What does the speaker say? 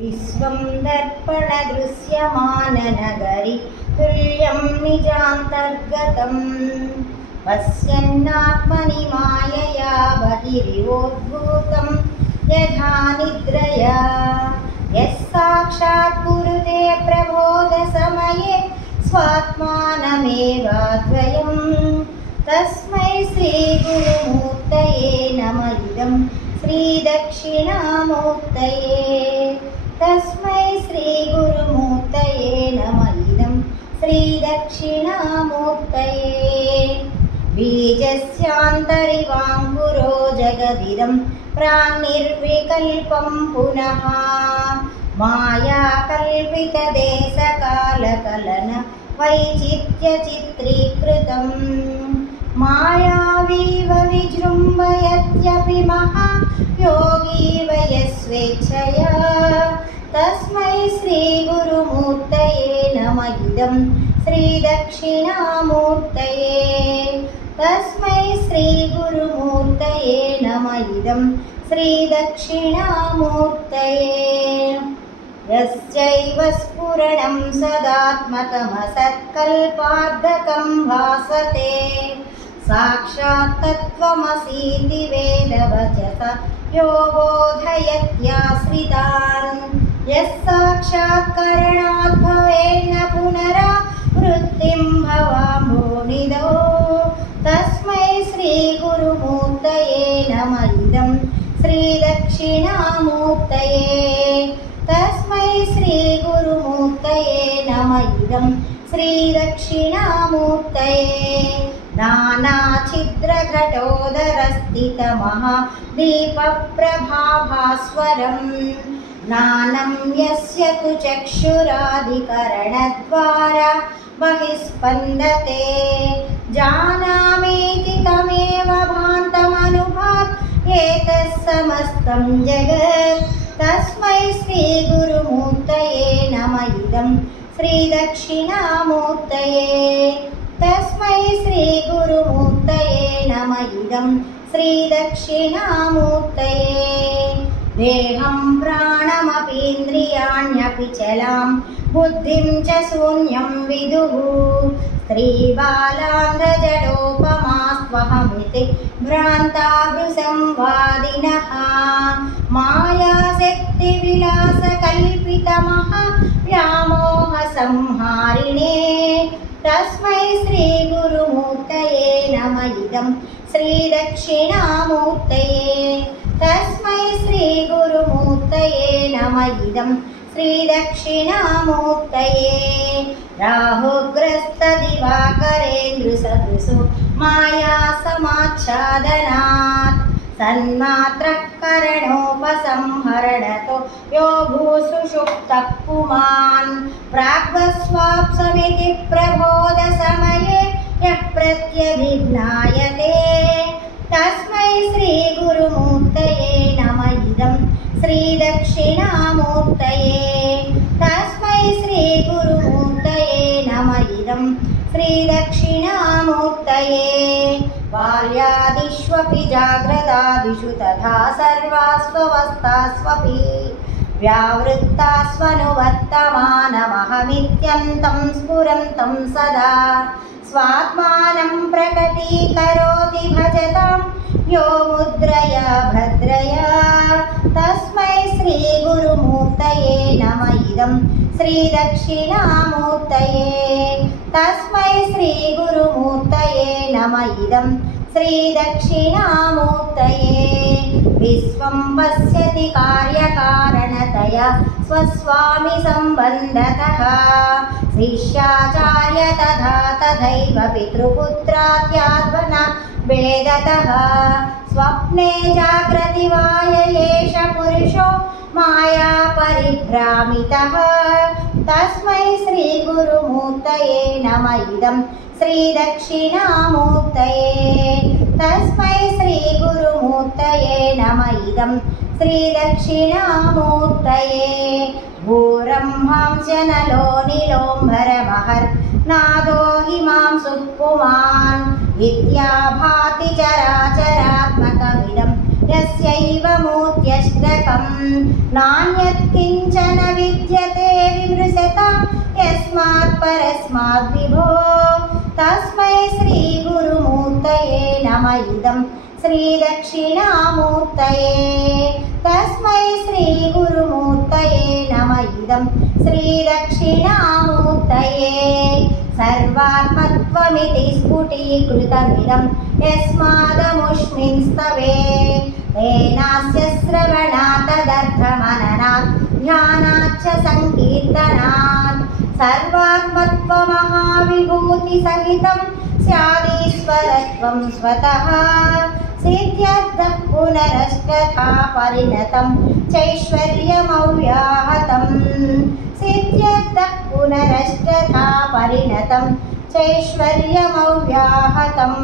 विश्वं दर्पणदृश्यमाननगरी तुल्यं निजान्तर्गतं पश्यन्नात्मनि मायया बहिरिवोद्भूतं यथा निद्रया यः साक्षात् कुरुते प्रबोधसमये स्वात्मानमेवाद्वयं तस्मै श्रीगुरुमूर्तये नमः इदं श्रीदक्षिणामूर्तये तस्मै श्रीगुरुमूर्तये नमः इदं श्रीदक्षिणामूर्तये बीजस्यान्तरिवाङ्कुरो जगदिदं प्राङ्निर्विकल्पं पुनः मायाकल्पितदेशकालकलन वैचित्र्यचित्रीकृतं मायावीव विजृम्भयत्यपि महायोगी वयस्वेच्छया तस्मै श्रीगुरुमूर्तये नमः इदं श्रीदक्षिणामूर्तये तस्मै श्रीगुरुमूर्तये नमः इदं श्रीदक्षिणामूर्तये यस्यैव स्फुरणं सदात्मकमसत्कल्पार्धकं भासते साक्षात् तत्त्वमसीति वेदवचसा यो बोधयत्याश्रितान् यः साक्षात्करणात् भवेन्न पुनरावृत्तिं भवाम्भोनिधौ तस्मै श्रीगुरुमूर्तये नमः इदं श्रीदक्षिणामूर्तये तस्मै श्रीगुरुमूर्तये नमः इदं श्रीदक्षिणामूर्तये नानाच्छिद्रघटोदरस्थितमहादीपप्रभाभास्वरं ज्ञानं यस्य तु चक्षुरादिकरणद्वारा बहिस्पन्दते जानामीति तमेव भान्तमनुभात् एतत् समस्तं जगत् तस्मै श्रीगुरुमूर्तये नमः इदं श्रीदक्षिणामूर्तये तस्मै श्रीगुरुमूर्तये नमः इदं श्रीदक्षिणामूर्तये देहं प्राणमपीन्द्रियाण्यपि चलां बुद्धिं च शून्यं विदुः स्त्रीबालान्धजडोपमास्त्वहमिति भ्रान्ताभृसंवादिनः मायाशक्तिविलासकल्पितमहाव्यामोहसंहारिणे तस्मै श्रीगुरुमूर्तये नमः इदं श्रीदक्षिणामूर्तये तस्मै श्रीगुरुमूर्तये नमः इदं श्रीदक्षिणामूर्तये राहुग्रस्तदिवाकरेन्द्रसदृशो मायासमाच्छादनात् सन्मात्रः करणोपसंहरणतो यो भूसुषुप्तः पुमान् प्राग्वस्वाप्समिति प्रबोधसमये यः प्रत्यभिज्ञायते तस्मै श्रीगुरुमूर्तये नमः इदं श्रीदक्षिणामूर्तये तस्मै श्रीगुरुमूर्तये नमः इदं श्रीदक्षिणामूर्तये बाल्यादिष्वपि जाग्रदादिषु तथा सर्वास्वस्थास्वपि व्यावृत्तास्वनुवर्तमानमहमित्यन्तं स्फुरन्तं सदा स्वात्मानं प्रकटीकरोति भजतां यो मुद्रया भद्रया तस्मै श्रीगुरुमूर्तये नमः इदं श्रीदक्षिणामूर्तये तस्मै श्रीगुरुमूर्तये नमः इदं श्रीदक्षिणामूर्तये विश्वं पश्यति कार्यकारणतया स्वस्वामि सम्बन्धतः शिष्याचार्य तथैव पितृपुत्रात्यात्मना वेदतः स्वप्ने जाग्रति वाय एष पुरुषो माया परिभ्रामितः तस्मै श्रीगुरुमूर्तये नमः इदं श्रीदक्षिणामूर्तये तस्मै श्रीगुरुमूर्तये नमः इदं श्रीदक्षिणामूर्तये भूरंहांस्य नलो नीलोम्भरमहर्नादो हिमांशुः पुमान् विद्याभाति चराचरात्मकमिदं यस्यैव मूर्त्यष्टकं नान्यत् किञ्चन विद्यते विमृशता यस्मात् परस्माद् विभो तस्मै श्रीगुरुमूर्तये नमः इदं श्रीदक्षिणामूर्तये तस्मै श्रीगुरुमूर्तये नमः इदं श्रीदक्षिणामूर्तये सर्वात्मत्वमिति स्फुटीकृतमिदं यस्मादमुष्मिन् स्तवे तेनास्य श्रवणात् तदर्थमननात् ध्यानात् च संकीर्तनात् सर्वात्मत्वमहाविभूतिसहितं स्यादीश्वरत्वं स्वतः सिद्ध्यर्थः पुनरष्टथा परिणतं चैश्वर्यमव्याहतं सिद्ध्यर्थः पुनरष्टथा परिणतं चैश्वर्यमव्याहतम्।